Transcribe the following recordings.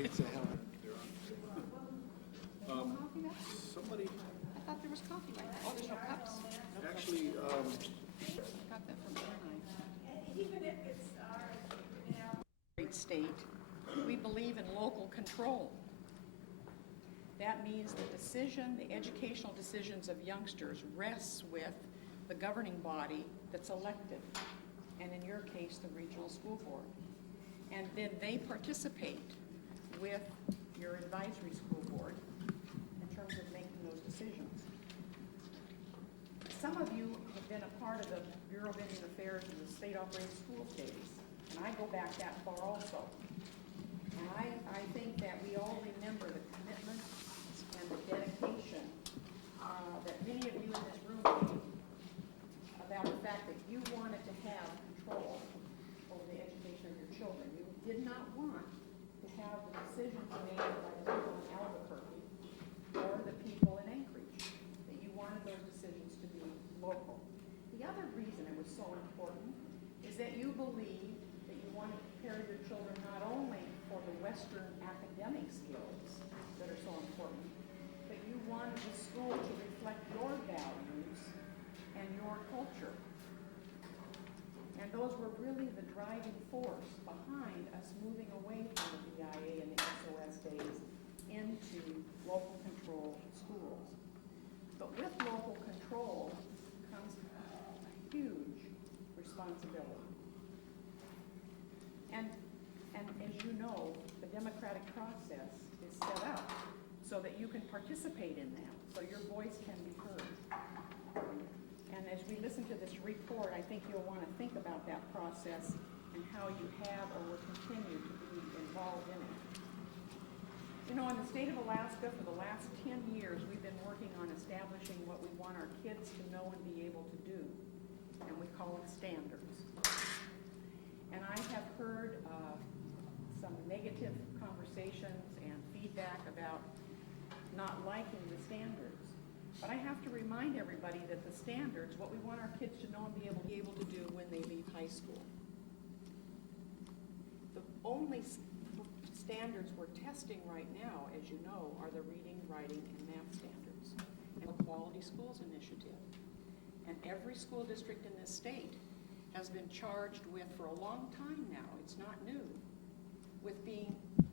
Hates the hell out of it. Coffee back? Somebody, I thought there was coffee right there. Oh, there's no cups. No cups. actually, Got that from Caroline. Great state, we believe in local control. That means the educational decisions of youngsters rests with the governing body that's elected, and in your case, the regional school board. And then they participate with your advisory school board in terms of making those decisions. Some of you have been a part of the Bureau of Indian Affairs and the state operated schools days, and I go back that far also. And I think that we all remember the commitment and the dedication that many of you in this room made about the fact that you wanted to have control over the education of your children. You did not want to have the decisions made by the people in Albuquerque or the people in Anchorage, that you wanted those decisions to be local. The other reason it was so important is that you believe that you want to prepare your children not only for the Western academic skills that are so important, but you wanted the school to reflect your values and your culture. And those were really the driving force behind us moving away from the BIA and the SOS days into local control schools. But with local control comes a huge responsibility. And as you know, the democratic process is set up so that you can participate in that, so your voice can be heard. And as we listen to this report, I think you'll want to think about that process and how you have or will continue to be involved in it. You know, in the state of Alaska, for the last 10 years, we've been working on establishing what we want our kids to know and be able to do, and we call it standards. And I have heard some negative conversations and feedback about not liking the standards. But I have to remind everybody that the standards, what we want our kids to know and be able to do when they leave high school. The only standards we're testing right now, as you know, are the reading, writing, and math standards, and the Quality Schools Initiative. And every school district in this state has been charged with, for a long time now, it's not new, with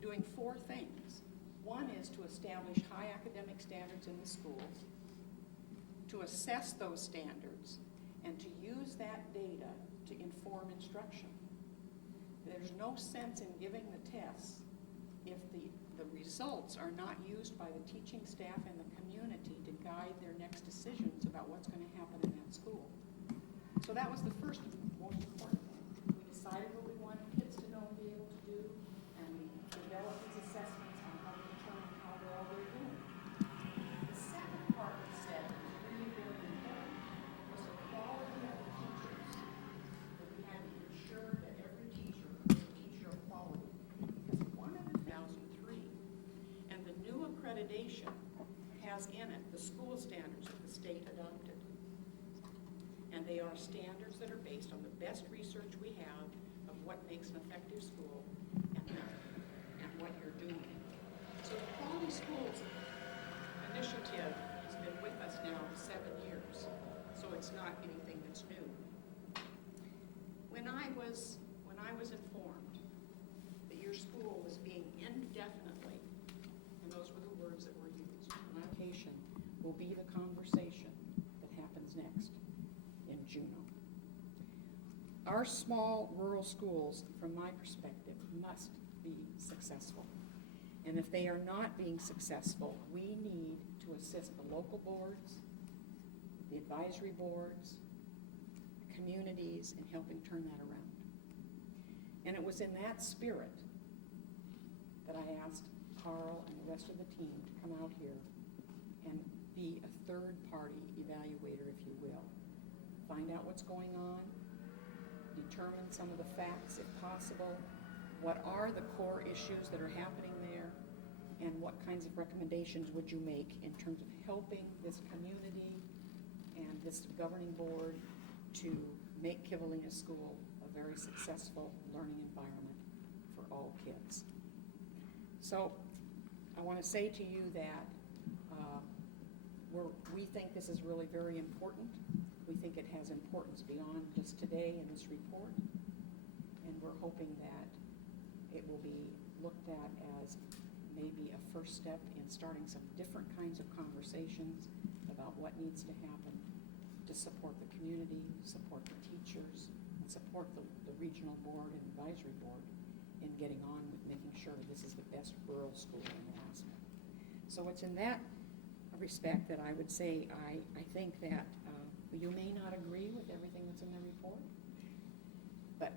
doing 4 things. One is to establish high academic standards in the schools, to assess those standards, and to use that data to inform instruction. There's no sense in giving the tests if the results are not used by the teaching staff and the community to guide their next decisions about what's going to happen in that school. So that was the first most important thing. We decided what we wanted kids to know and be able to do, and we developed these assessments on how to determine how well they're doing. The second part we said was really, really important was the quality of the teachers. That we had to ensure that every teacher was a teacher of quality. Because one of the 2003, and the new accreditation has in it the school standards that the state adopted. And they are standards that are based on the best research we have of what makes an effective school and what you're doing. So the Quality Schools Initiative has been with us now 7 years, so it's not anything that's new. When I was informed that your school was being indefinitely, and those were the words that were used, location will be the conversation that happens next in Juneau. Our small rural schools, from my perspective, must be successful. And if they are not being successful, we need to assist the local boards, the advisory boards, the communities in helping turn that around. And it was in that spirit that I asked Carl and the rest of the team to come out here and be a third-party evaluator, if you will. Find out what's going on, determine some of the facts if possible, what are the core issues that are happening there, and what kinds of recommendations would you make in terms of helping this community and this governing board to make Kivalina School a very successful learning environment for all kids. So I want to say to you that we think this is really very important. We think it has importance beyond just today in this report. And we're hoping that it will be looked at as maybe a first step in starting some different kinds of conversations about what needs to happen to support the community, support the teachers, and support the regional board and advisory board in getting on with making sure this is the best rural school in Alaska. So it's in that respect that I would say I think that you may not agree with everything that's in the report, but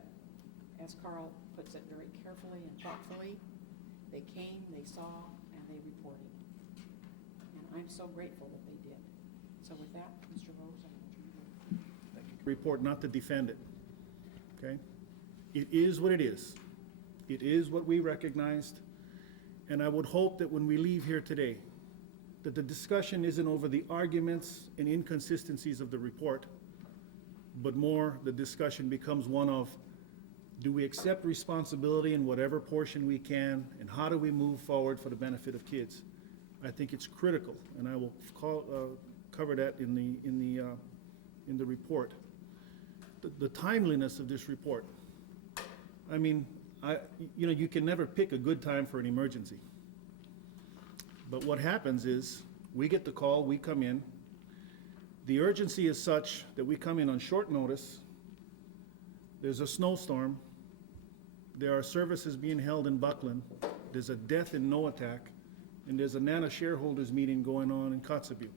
as Carl puts it very carefully and thoughtfully, they came, they saw, and they reported. And I'm so grateful that they did. So with that, Mr. Rose, I will turn it over. Thank you. Report, not to defend it, okay? It is what it is. It is what we recognized, and I would hope that when we leave here today, that the discussion isn't over the arguments and inconsistencies of the report, but more the discussion becomes one of, do we accept responsibility in whatever portion we can, and how do we move forward for the benefit of kids? I think it's critical, and I will cover that in the report. The timeliness of this report. I mean, you can never pick a good time for an emergency. But what happens is, we get the call, we come in. The urgency is such that we come in on short notice. There's a snowstorm. There are services being held in Buckland. There's a death in Noatak. And there's a NANA shareholders meeting going on in Kotzebue.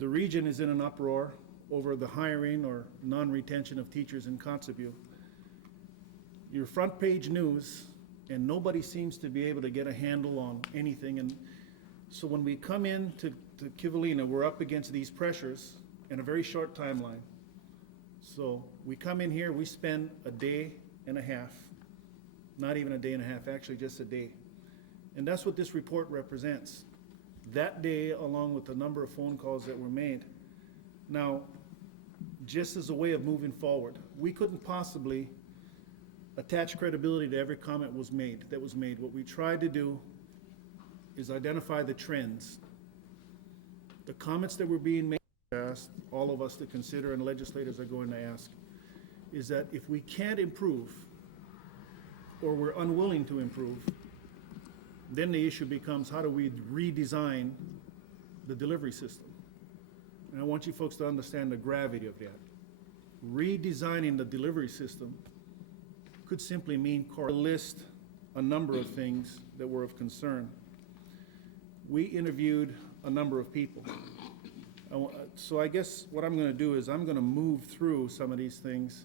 The region is in an uproar over the hiring or non-retention of teachers in Kotzebue. Your front page news, and nobody seems to be able to get a handle on anything. And so when we come in to Kivalina, we're up against these pressures in a very short timeline. So we come in here, we spend a day and a half, not even a day and a half, actually just a day. And that's what this report represents. That day, along with the number of phone calls that were made. Now, just as a way of moving forward, we couldn't possibly attach credibility to every comment that was made. What we tried to do is identify the trends. The comments that were being made, asked all of us to consider, and legislators are going to ask, is that if we can't improve, or we're unwilling to improve, then the issue becomes, how do we redesign the delivery system? And I want you folks to understand the gravity of that. Redesigning the delivery system could simply mean list a number of things that were of concern. We interviewed a number of people. So I guess what I'm going to do is I'm going to move through some of these things,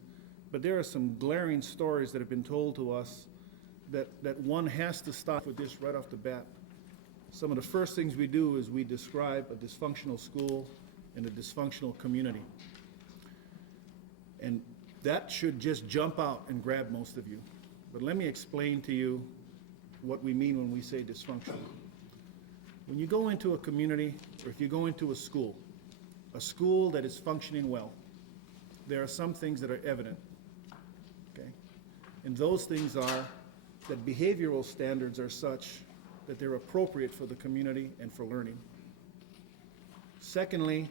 but there are some glaring stories that have been told to us that one has to stop with this right off the bat. Some of the first things we do is we describe a dysfunctional school and a dysfunctional community. And that should just jump out and grab most of you. But let me explain to you what we mean when we say dysfunctional. When you go into a community, or if you go into a school that is functioning well, there are some things that are evident, okay? And those things are that behavioral standards are such that they're appropriate for the community and for learning. Secondly,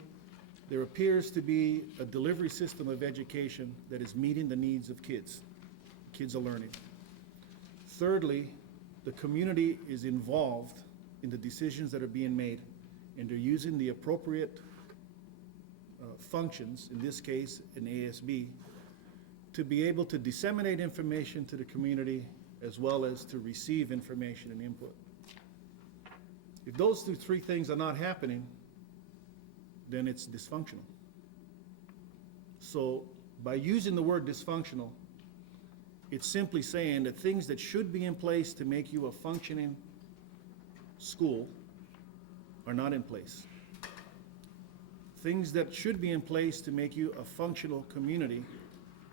there appears to be a delivery system of education that is meeting the needs of kids. Kids are learning. Thirdly, the community is involved in the decisions that are being made, and they're using the appropriate functions, in this case an ASB, to be able to disseminate information to the community as well as to receive information and input. If those three things are not happening, then it's dysfunctional. So by using the word dysfunctional, it's simply saying that things that should be in place to make you a functioning school are not in place. Things that should be in place to make you a functional community,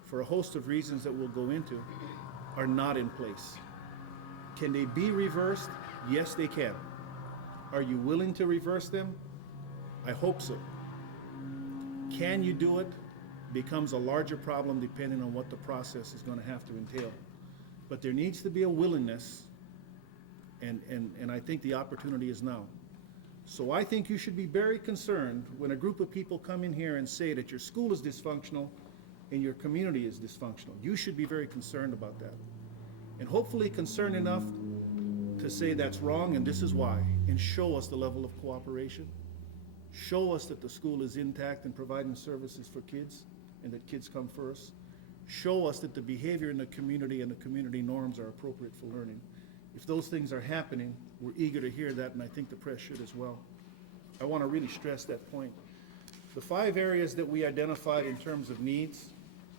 for a host of reasons that we'll go into, are not in place. Can they be reversed? Yes, they can. Are you willing to reverse them? I hope so. Can you do it? Becomes a larger problem depending on what the process is going to have to entail. But there needs to be a willingness And I think the opportunity is now. So I think you should be very concerned when a group of people come in here and say that your school is dysfunctional and your community is dysfunctional. You should be very concerned about that. And hopefully concerned enough to say that's wrong and this is why, and show us the level of cooperation. Show us that the school is intact and providing services for kids and that kids come first. Show us that the behavior in the community and the community norms are appropriate for learning. If those things are happening, we're eager to hear that, and I think the press should as well. I want to really stress that point. The 5 areas that we identified in terms of needs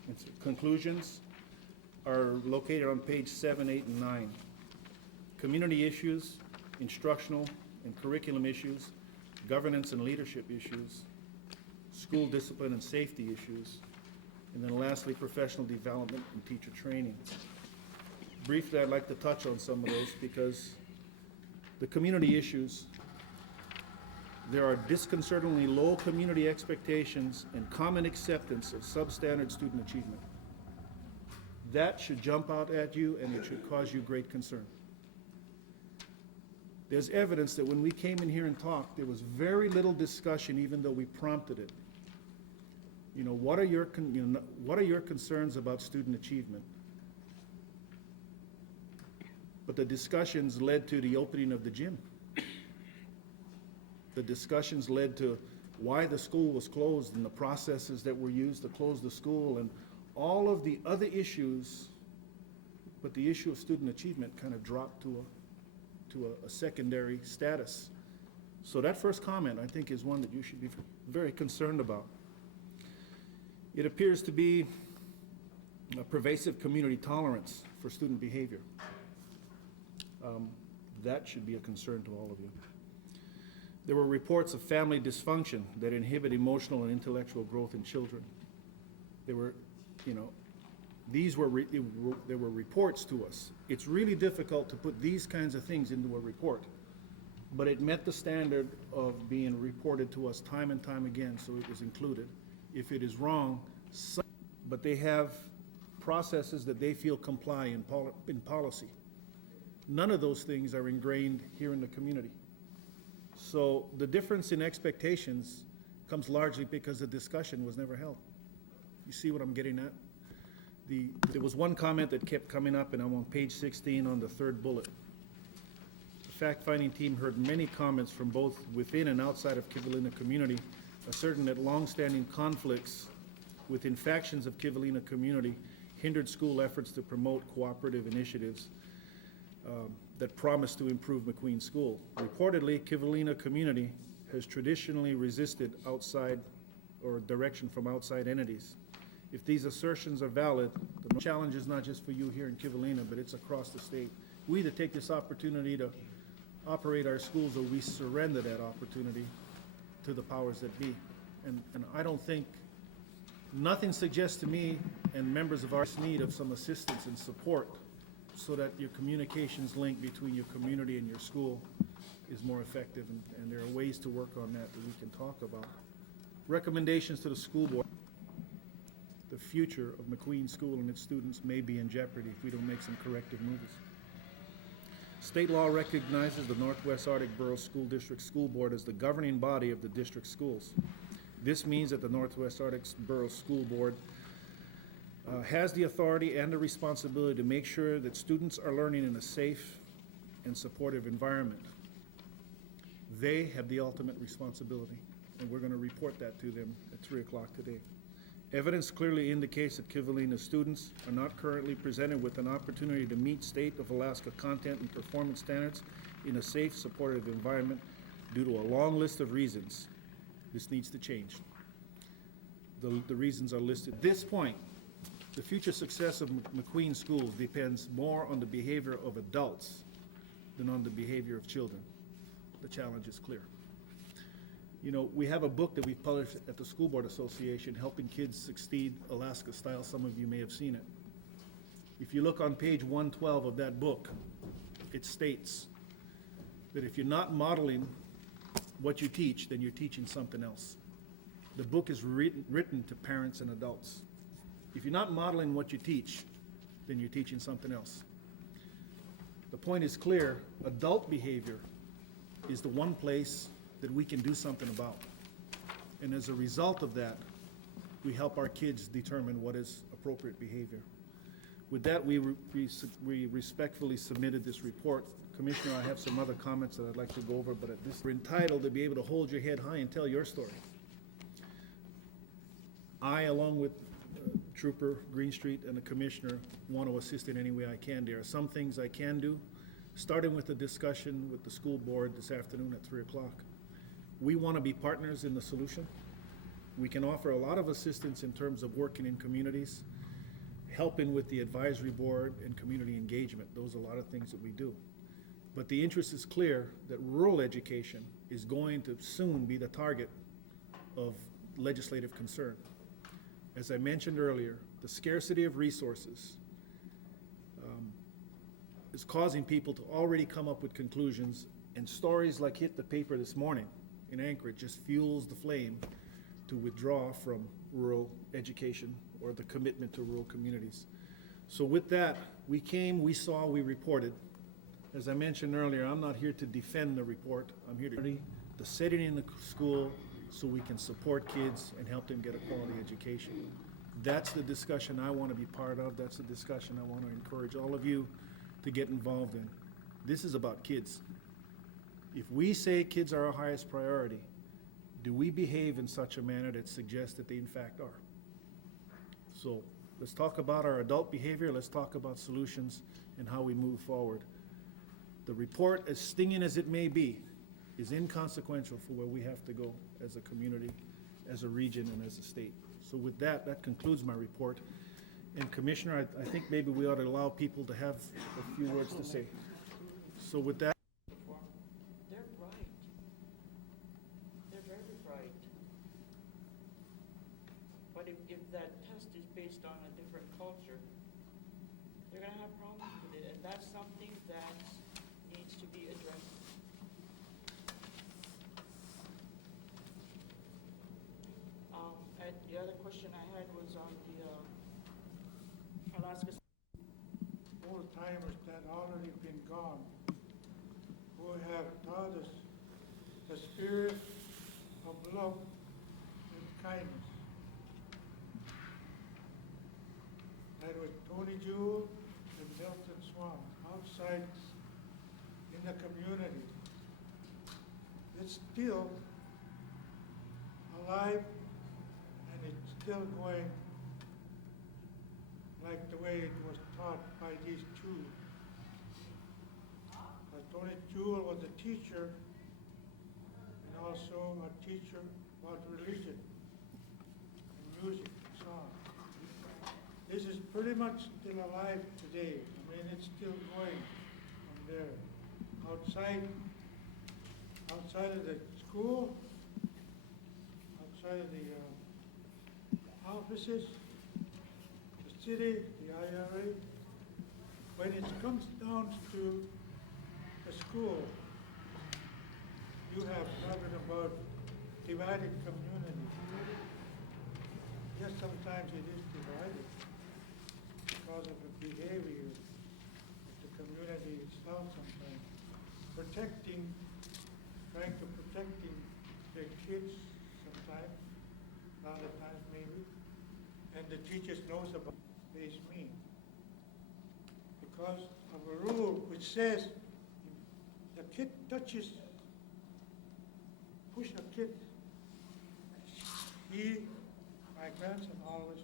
and conclusions are located on page 7, 8, and 9. Community issues, instructional and curriculum issues, governance and leadership issues, school discipline and safety issues, and then lastly, professional development and teacher training. Briefly, I'd like to touch on some of those because the community issues, there are disconcertingly low community expectations and common acceptance of substandard student achievement. That should jump out at you and it should cause you great concern. There's evidence that when we came in here and talked, there was very little discussion even though we prompted it. You know, what are your concerns about student achievement? But the discussions led to the opening of the gym. The discussions led to why the school was closed and the processes that were used to close the school and all of the other issues, but the issue of student achievement kind of dropped to a secondary status. So that first comment, I think, is one that you should be very concerned about. It appears to be a pervasive community tolerance for student behavior. That should be a concern to all of you. There were reports of family dysfunction that inhibit emotional and intellectual growth in children. There were, there were reports to us. It's really difficult to put these kinds of things into a report, but it met the standard of being reported to us time and time again, so it was included. If it is wrong, but they have processes that they feel comply in policy. None of those things are ingrained here in the community. So the difference in expectations comes largely because the discussion was never held. You see what I'm getting at? There was one comment that kept coming up, and I'm on page 16 on the 3rd bullet. The fact-finding team heard many comments from both within and outside of Kivalina community, asserting that long-standing conflicts within factions of Kivalina community hindered school efforts to promote cooperative initiatives that promise to improve McQueen School. Reportedly, Kivalina community has traditionally resisted outside or direction from outside entities. If these assertions are valid, the challenge is not just for you here in Kivalina, but it's across the state. We either take this opportunity to operate our schools or we surrender that opportunity to the powers that be. And I don't think, nothing suggests to me and members of our need of some assistance and support so that your communications link between your community and your school is more effective, and there are ways to work on that we can talk about. Recommendations to the school board. The future of McQueen School and its students may be in jeopardy if we don't make some corrective moves. State law recognizes the Northwest Arctic Borough School District School Board as the governing body of the district schools. This means that the Northwest Arctic Borough School Board has the authority and the responsibility to make sure that students are learning in a safe and supportive environment. They have the ultimate responsibility, and we're going to report that to them at 3 o'clock today. Evidence clearly indicates that Kivalina students are not currently presented with an opportunity to meet state of Alaska content and performance standards in a safe, supportive environment due to a long list of reasons. This needs to change. The reasons are listed. At this point, the future success of McQueen Schools depends more on the behavior of adults than on the behavior of children. The challenge is clear. You know, we have a book that we've published at the School Board Association, Helping Kids Succeed Alaska Style. Some of you may have seen it. If you look on page 112 of that book, it states that if you're not modeling what you teach, then you're teaching something else. The book is written to parents and adults. If you're not modeling what you teach, then you're teaching something else. the point is clear, adult behavior is the one place that we can do something about. And as a result of that, we help our kids determine what is appropriate behavior. With that, we respectfully submitted this report. Commissioner, I have some other comments that I'd like to go over, but at this, we're entitled to be able to hold your head high and tell your story. I, along with Trooper Greenstreet and the Commissioner, want to assist in any way I can. There are some things I can do, starting with a discussion with the school board this afternoon at 3 o'clock. We want to be partners in the solution. We can offer a lot of assistance in terms of working in communities, helping with the advisory board and community engagement. Those are a lot of things that we do. But the interest is clear that rural education is going to soon be the target of legislative concern. As I mentioned earlier, the scarcity of resources is causing people to already come up with conclusions, and stories like hit the paper this morning in Anchorage just fuels the flame to withdraw from rural education or the commitment to rural communities. So with that, we came, we saw, we reported. As I mentioned earlier, I'm not here to defend the report. I'm here to set it in the school so we can support kids and help them get a quality education. That's the discussion I want to be part of. That's the discussion I want to encourage all of you to get involved in. This is about kids. If we say kids are our highest priority, do we behave in such a manner that suggests that they in fact are? So let's talk about our adult behavior. Let's talk about solutions and how we move forward. The report, as stinging as it may be, is inconsequential for where we have to go as a community, as a region, and as a state. So with that, that concludes my report. And Commissioner, I think maybe we ought to allow people to have a few words to say. So with that. They're bright. They're very bright. But if that test is based on a different culture, they're gonna have problems with it, and that's something that needs to be addressed. And the other question I had was on the Alaska. Old timers that already been gone, who have taught us the spirit of love and kindness. That was Tony Jewell and Milton Swan outside in the community. It's still alive and it's still going like the way it was taught by these two. Tony Jewell was a teacher and also a teacher about religion and music and song. This is pretty much still alive today. I mean, it's still going from there. Outside of the school, outside of the offices, the city, the IRA, when it comes down to the school, you have talking about divided community. Yes, sometimes it is divided because of the behavior of the community itself sometimes. Trying to protecting their kids sometimes, a lot of times maybe, and the teachers knows about this mean. Because of a rule which says if the kid push a kid, my grandson always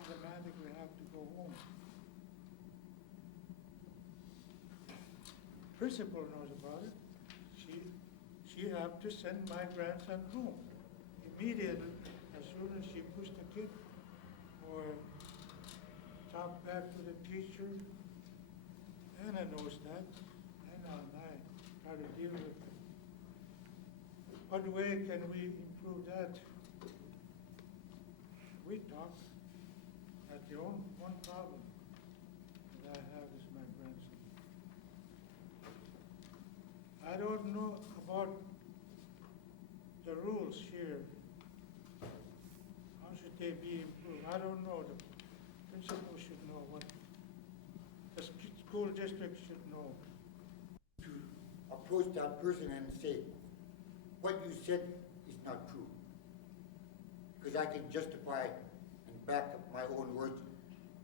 automatically have to go home. Principal knows about it. She have to send my grandson home immediately as soon as she pushed the kid or talk back to the teacher. Anna knows that. Anna and I try to deal with it. What way can we improve that? We talk. That's the only one problem that I have is my grandson. I don't know about the rules here. How should they be improved? I don't know. The principal should know what. The school district should know. To approach that person and say, what you said is not true. Because I can justify and back up my own words.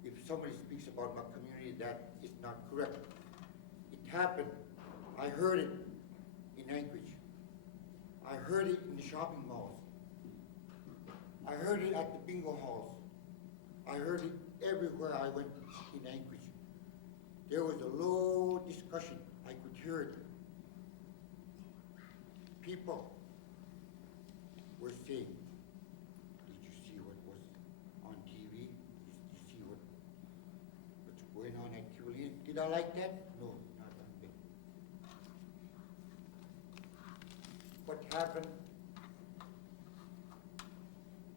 If somebody speaks about my community that is not correct. It happened. I heard it in Anchorage. I heard it in the shopping malls. I heard it at the bingo halls. I heard it everywhere I went in Anchorage. There was a low discussion. I could hear it. People were saying, did you see what was on TV? Did you see what's going on at Kivalina? Did I like that? No, not one bit. What happened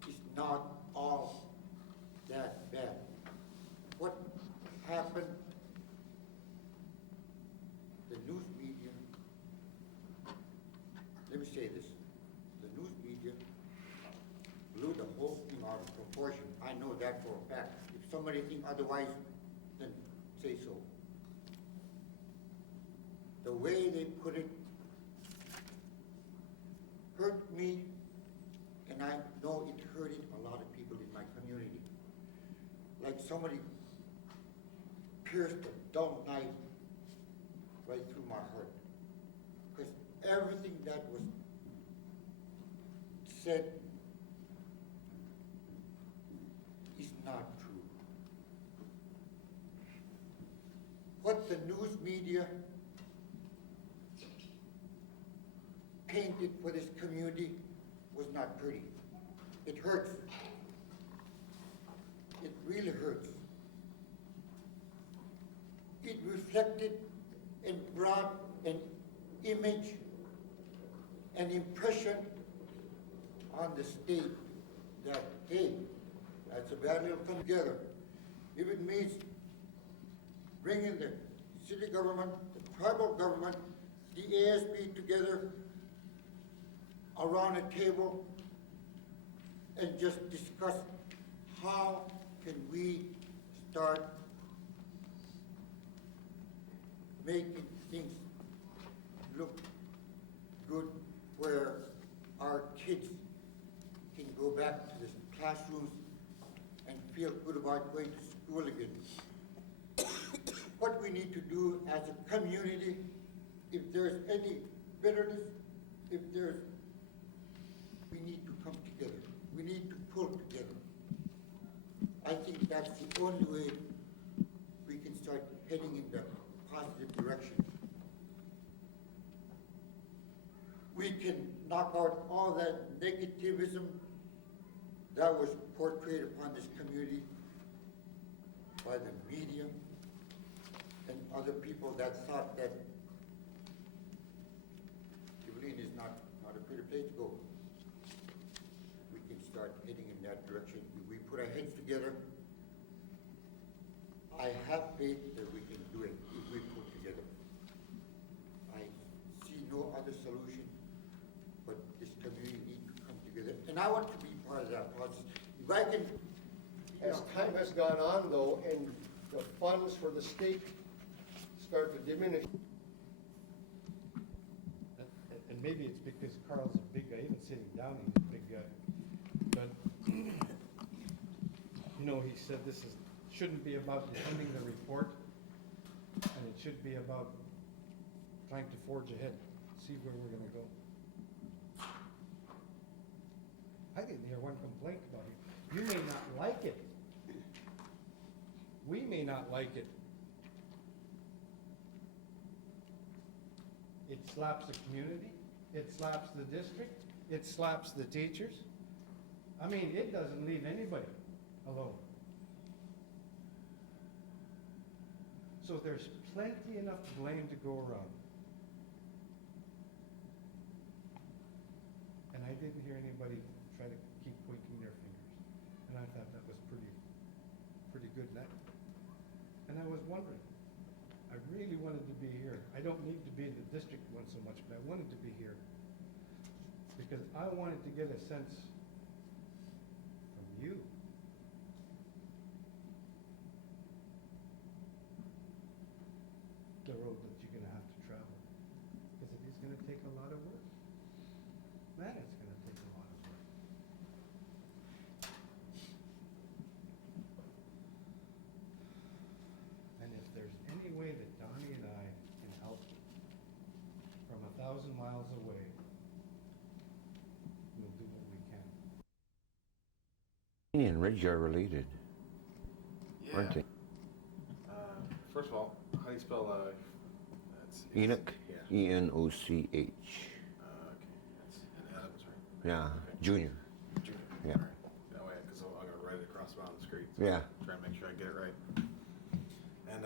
is not all that bad. What happened, the news media, let me say this, the news media blew the whole thing out of proportion. I know that for a fact. If somebody thinks otherwise, then say so. The way they put it hurt me, and I know it hurted a lot of people in my community. Like somebody pierced a dull knife right through my heart. Because everything that was said is not true. What the news media painted for this community was not pretty. It hurts. It really hurts. It reflected and brought an image, an impression on the state that, hey, that's a bad little come together. If it means bringing the city government, the tribal government, the ASB together around a table and just discuss how can we start making things look good where our kids can go back to the classrooms and feel good about going to school again. What we need to do as a community, if there's any bitterness, if there's, we need to come together. We need to pull together. I think that's the only way we can start heading in the positive direction. We can knock out all that negativism that was portrayed upon this community by the media and other people that thought that Kivalina is not a pretty place to go. We can start heading in that direction. If we put our heads together, I have faith that we can do it if we put together. I see no other solution, but this community needs to come together. And I want to be part of that process. If I can, As time has gone on though, and the funds for the state start to diminish. And maybe it's because Carl's a big guy, even sitting down, he's a big guy. But, you know, he said this shouldn't be about defending the report, and it should be about trying to forge ahead, see where we're gonna go. I didn't hear one complaint about it. You may not like it. We may not like it. It slaps the community, it slaps the district, it slaps the teachers. I mean, it doesn't leave anybody alone. So there's plenty enough blame to go around. And I didn't hear anybody try to keep pointing their fingers. And I thought that was pretty good. And I was wondering, I really wanted to be here. I don't need to be in the district one so much, but I wanted to be here because I wanted to get a sense from you. man, it's gonna take a lot of work. And if there's any way that Donnie and I can help from 1,000 miles away, we'll do what we can. He and Reggie are related, aren't they? First of all, how do you spell that's Enoch, Yeah. Enoch. Okay. That's an Adams, right? Yeah, Junior. Junior. Yeah. All right. That way, because I'm gonna write it across on the screen. Yeah. Try and make sure I get it right. And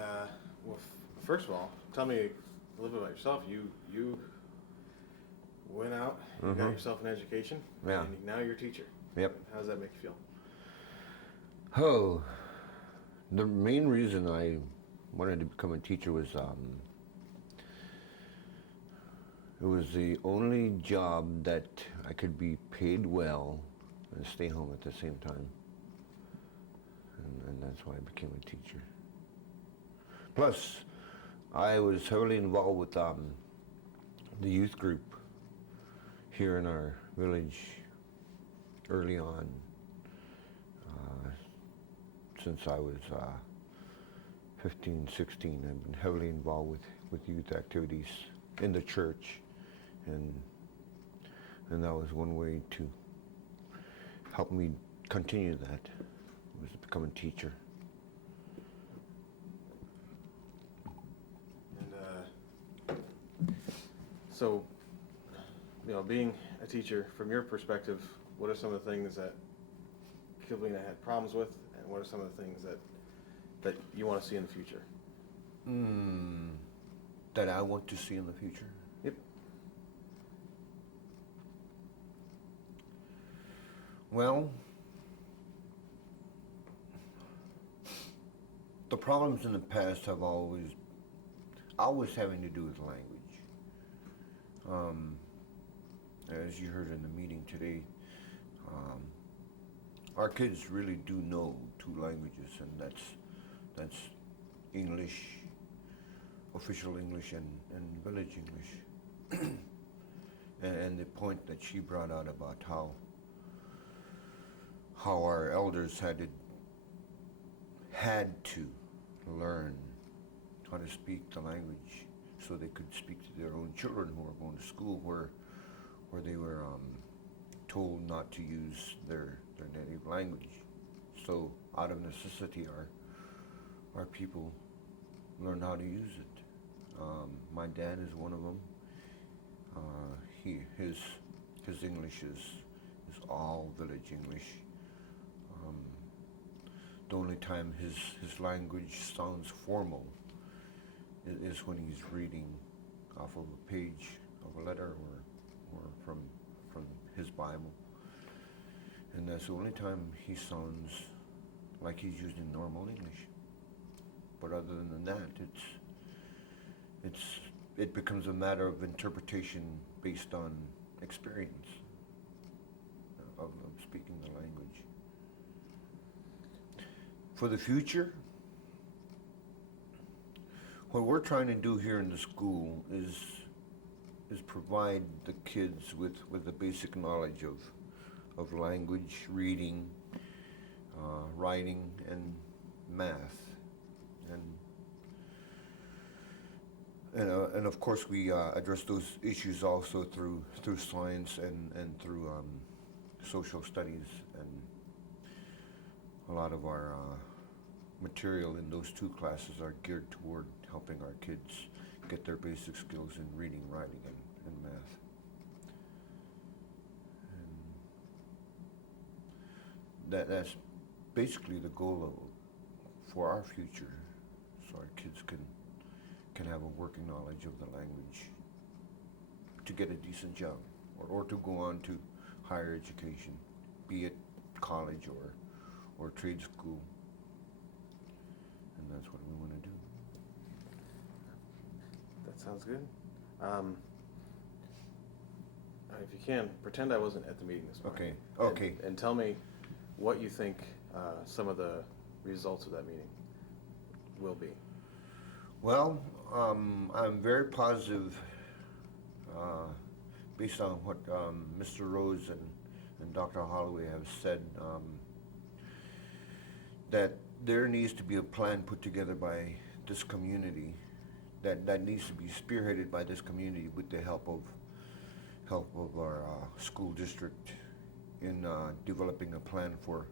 well, first of all, tell me a little bit about yourself. You went out, you got yourself an education, Yeah. and now you're a teacher. Yep. How does that make you feel? Oh, the main reason I wanted to become a teacher was it was the only job that I could be paid well and stay home at the same time. And that's why I became a teacher. Plus, I was heavily involved with the youth group here in our village early on. Since I was 15, 16, I've been heavily involved with youth activities in the church, and that was one way to help me continue that, was to become a teacher. And so, being a teacher, from your perspective, what are some of the things that Kivalina had problems with, and what are some of the things that you want to see in the future? That I want to see in the future? Yep. Well, the problems in the past have always having to do with language. As you heard in the meeting today, our kids really do know two languages, and that's English, official English, and village English. and the point that she brought out about how our elders had to learn how to speak the language so they could speak to their own children who were going to school where they were told not to use their native language. So out of necessity, our people learn how to use it. My dad is one of them. His English is all village English. The only time his language sounds formal is when he's reading off of a page of a letter or from his Bible. And that's the only time he sounds like he's using normal English. But other than that, it becomes a matter of interpretation based on experience of speaking the language. For the future, what we're trying to do here in the school is provide the kids with the basic knowledge of language, reading, writing, and math. And of course we address those issues also through science and through social studies, and a lot of our material in those two classes are geared toward helping our kids get their basic skills in reading, writing, and math. And that's basically the goal for our future, so our kids can have a working knowledge of the language to get a decent job, or to go on to higher education, be it college or trade school. And that's what we want to do. That sounds good. If you can, pretend I wasn't at the meeting this morning. Okay. And tell me what you think some of the results of that meeting will be. Well, I'm very positive based on what Mr. Rose and Dr. Holloway have said, that there needs to be a plan put together by this community, that needs to be spearheaded by this community with the help of our school district in developing a plan for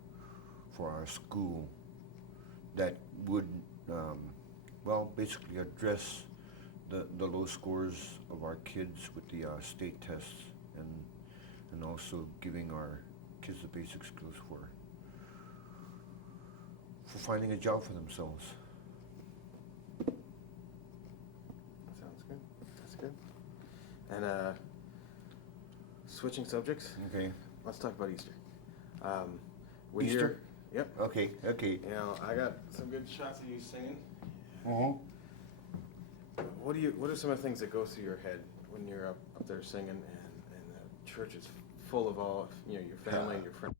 our school that would, well, basically address the low scores of our kids with the state tests, and also giving our kids the basic skills for finding a job for themselves. Sounds good. That's good. And switching subjects, Okay. let's talk about Easter. When Easter? you're- Yep. Okay. You know, I got some good shots of you singing. Uh-huh. What are some of the things that go through your head when you're up there singing and the church is full of all, you know, your family and your friends?